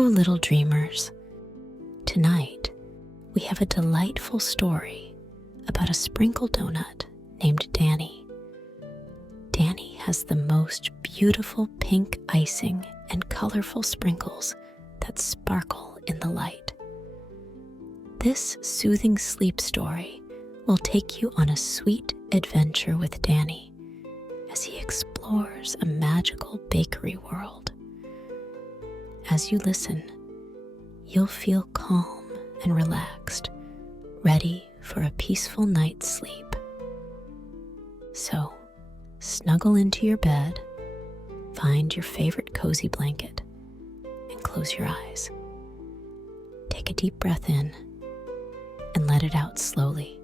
Hello, little dreamers. Tonight, we have a delightful story about a sprinkle donut named Danny. Danny has the most beautiful pink icing and colorful sprinkles that sparkle in the light. This soothing sleep story will take you on a sweet adventure with Danny as he explores a magical bakery world. As you listen, you'll feel calm and relaxed, ready for a peaceful night's sleep. So, snuggle into your bed, find your favorite cozy blanket, and close your eyes. Take a deep breath in and let it out slowly.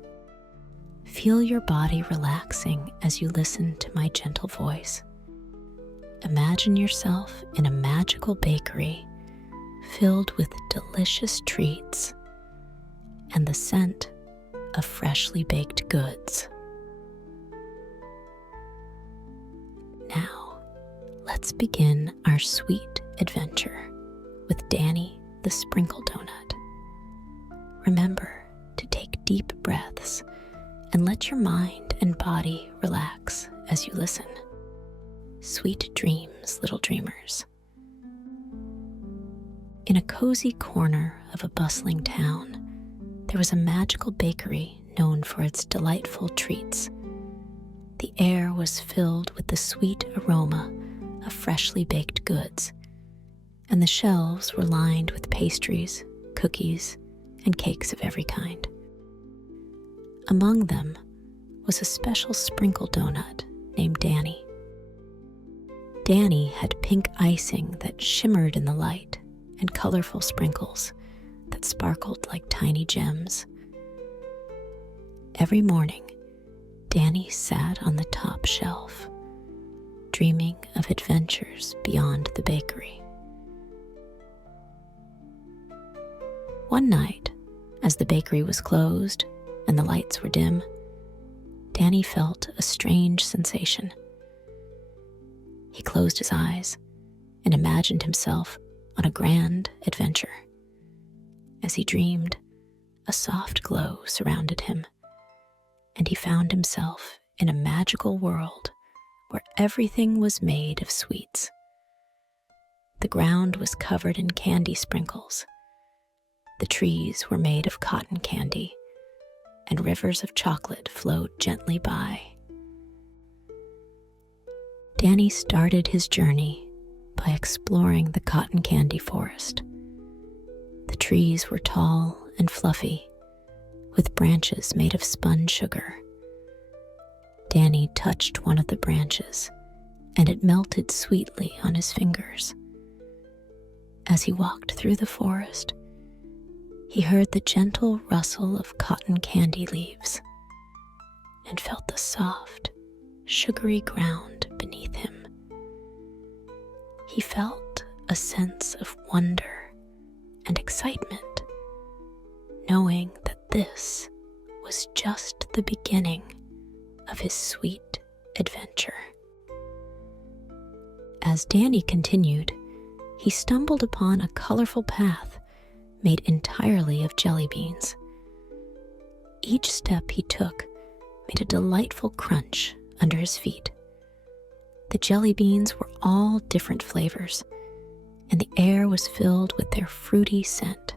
Feel your body relaxing as you listen to my gentle voice. Imagine yourself in a magical bakery filled with delicious treats and the scent of freshly baked goods. Now, let's begin our sweet adventure with Danny the Sprinkle Donut. Remember to take deep breaths and let your mind and body relax as you listen. Sweet dreams, little dreamers. In a cozy corner of a bustling town, there was a magical bakery known for its delightful treats. The air was filled with the sweet aroma of freshly baked goods, and the shelves were lined with pastries, cookies, and cakes of every kind. Among them was a special sprinkle donut named Danny. Danny had pink icing that shimmered in the light and colorful sprinkles that sparkled like tiny gems. Every morning, Danny sat on the top shelf, dreaming of adventures beyond the bakery. One night, as the bakery was closed and the lights were dim, Danny felt a strange sensation. He closed his eyes and imagined himself on a grand adventure. As he dreamed, a soft glow surrounded him, and he found himself in a magical world where everything was made of sweets. The ground was covered in candy sprinkles. The trees were made of cotton candy, and rivers of chocolate flowed gently by. Danny started his journey by exploring the cotton candy forest. The trees were tall and fluffy, with branches made of spun sugar. Danny touched one of the branches, and it melted sweetly on his fingers. As he walked through the forest, he heard the gentle rustle of cotton candy leaves and felt the soft, sugary ground beneath him. He felt a sense of wonder and excitement, knowing that this was just the beginning of his sweet adventure. As Danny continued, he stumbled upon a colorful path made entirely of jelly beans. Each step he took made a delightful crunch under his feet. The jelly beans were all different flavors, and the air was filled with their fruity scent.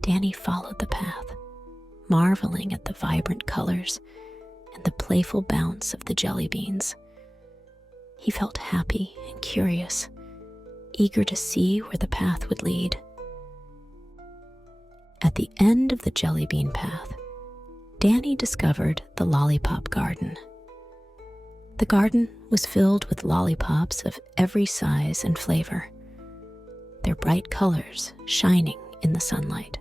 Danny followed the path, marveling at the vibrant colors and the playful bounce of the jelly beans. He felt happy and curious, eager to see where the path would lead. At the end of the jelly bean path, Danny discovered the lollipop garden. The garden was filled with lollipops of every size and flavor, their bright colors shining in the sunlight.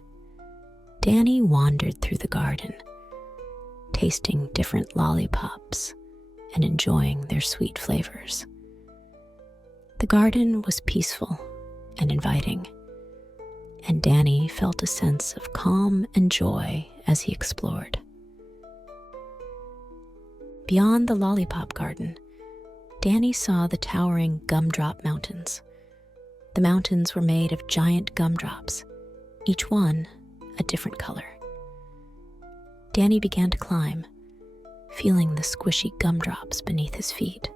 Danny wandered through the garden, tasting different lollipops and enjoying their sweet flavors. The garden was peaceful and inviting, and Danny felt a sense of calm and joy as he explored. Beyond the lollipop garden, Danny saw the towering Gumdrop Mountains. The mountains were made of giant gumdrops, each one a different color. Danny began to climb, feeling the squishy gumdrops beneath his feet.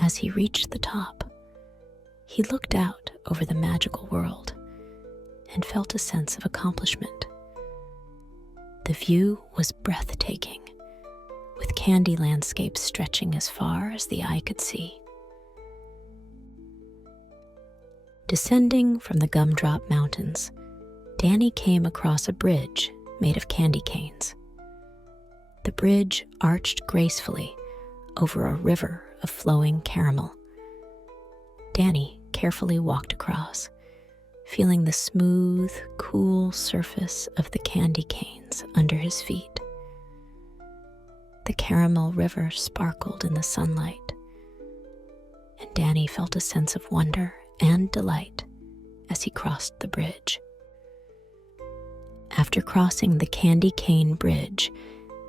As he reached the top, he looked out over the magical world and felt a sense of accomplishment. The view was breathtaking, with candy landscapes stretching as far as the eye could see. Descending from the gumdrop mountains, Danny came across a bridge made of candy canes. The bridge arched gracefully over a river of flowing caramel. Danny carefully walked across, feeling the smooth, cool surface of the candy canes under his feet. The caramel river sparkled in the sunlight, and Danny felt a sense of wonder and delight as he crossed the bridge. After crossing the candy cane bridge,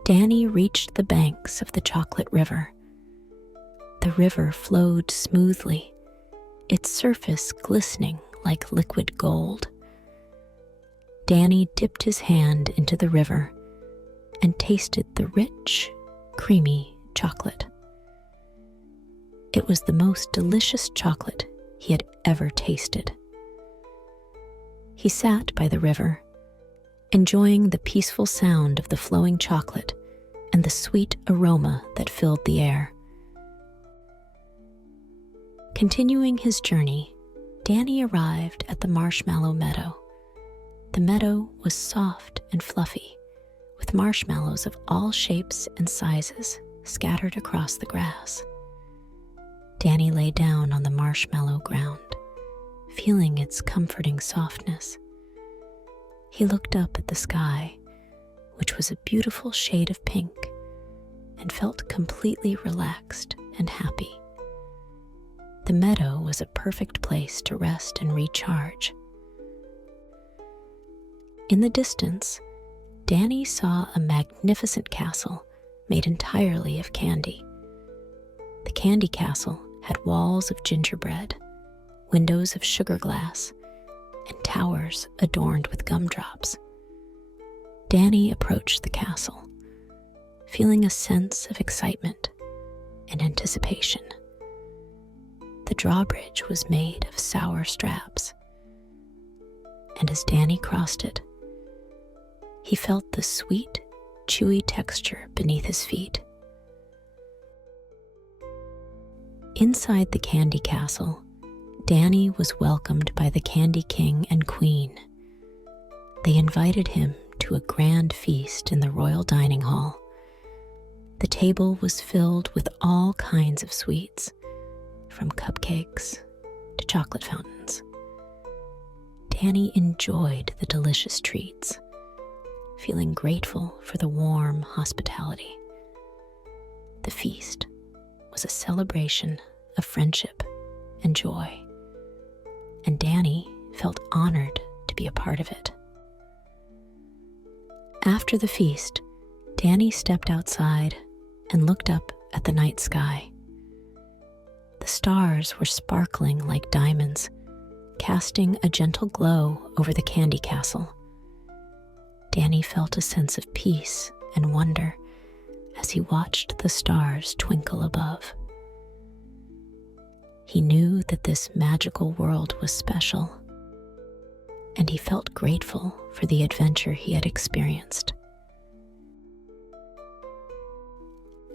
Danny reached the banks of the chocolate river. The river flowed smoothly, its surface glistening like liquid gold. Danny dipped his hand into the river and tasted the rich, creamy chocolate. It was the most delicious chocolate he had ever tasted. He sat by the river, enjoying the peaceful sound of the flowing chocolate and the sweet aroma that filled the air. Continuing his journey, Danny arrived at the marshmallow meadow. The meadow was soft and fluffy, with marshmallows of all shapes and sizes scattered across the grass. Danny lay down on the marshmallow ground, feeling its comforting softness. He looked up at the sky, which was a beautiful shade of pink, and felt completely relaxed and happy. The meadow was a perfect place to rest and recharge. In the distance, Danny saw a magnificent castle made entirely of candy. The candy castle had walls of gingerbread, windows of sugar glass, and towers adorned with gumdrops. Danny approached the castle, feeling a sense of excitement and anticipation. The drawbridge was made of sour straps, and as Danny crossed it, he felt the sweet, chewy texture beneath his feet. Inside the candy castle, Danny was welcomed by the Candy King and Queen. They invited him to a grand feast in the royal dining hall. The table was filled with all kinds of sweets, from cupcakes to chocolate fountains. Danny enjoyed the delicious treats, feeling grateful for the warm hospitality. The feast was a celebration of friendship and joy, and Danny felt honored to be a part of it. After the feast, Danny stepped outside and looked up at the night sky. The stars were sparkling like diamonds, casting a gentle glow over the candy castle. Danny felt a sense of peace and wonder as he watched the stars twinkle above. He knew that this magical world was special, and he felt grateful for the adventure he had experienced.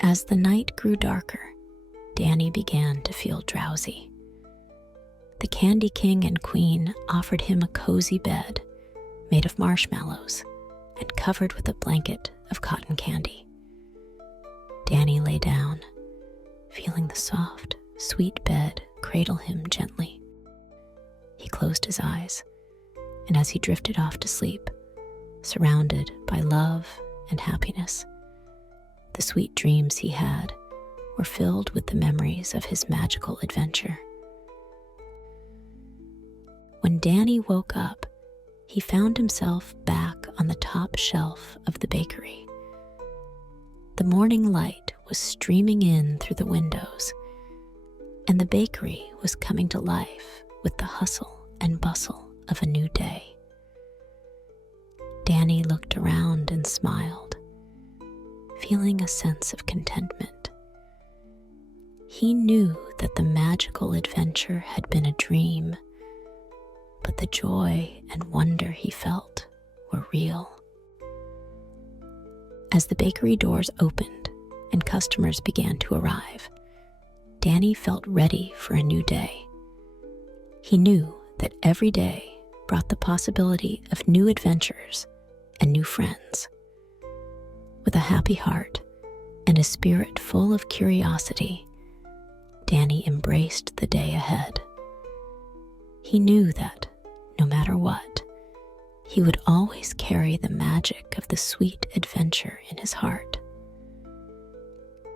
As the night grew darker, Danny began to feel drowsy. The Candy King and Queen offered him a cozy bed made of marshmallows and covered with a blanket of cotton candy. Danny lay down, feeling the soft, sweet bed cradle him gently. He closed his eyes, and as he drifted off to sleep, surrounded by love and happiness, the sweet dreams he had were filled with the memories of his magical adventure. When Danny woke up, he found himself back on the top shelf of the bakery. The morning light was streaming in through the windows, and the bakery was coming to life with the hustle and bustle of a new day. Danny looked around and smiled, feeling a sense of contentment. He knew that the magical adventure had been a dream, but the joy and wonder he felt were real. As the bakery doors opened and customers began to arrive, Danny felt ready for a new day. He knew that every day brought the possibility of new adventures and new friends. With a happy heart and a spirit full of curiosity, Danny embraced the day ahead. He knew that, no matter what, he would always carry the magic of the sweet adventure in his heart.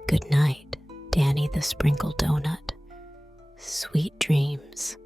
Good night, Danny the Sprinkle Donut. Sweet dreams.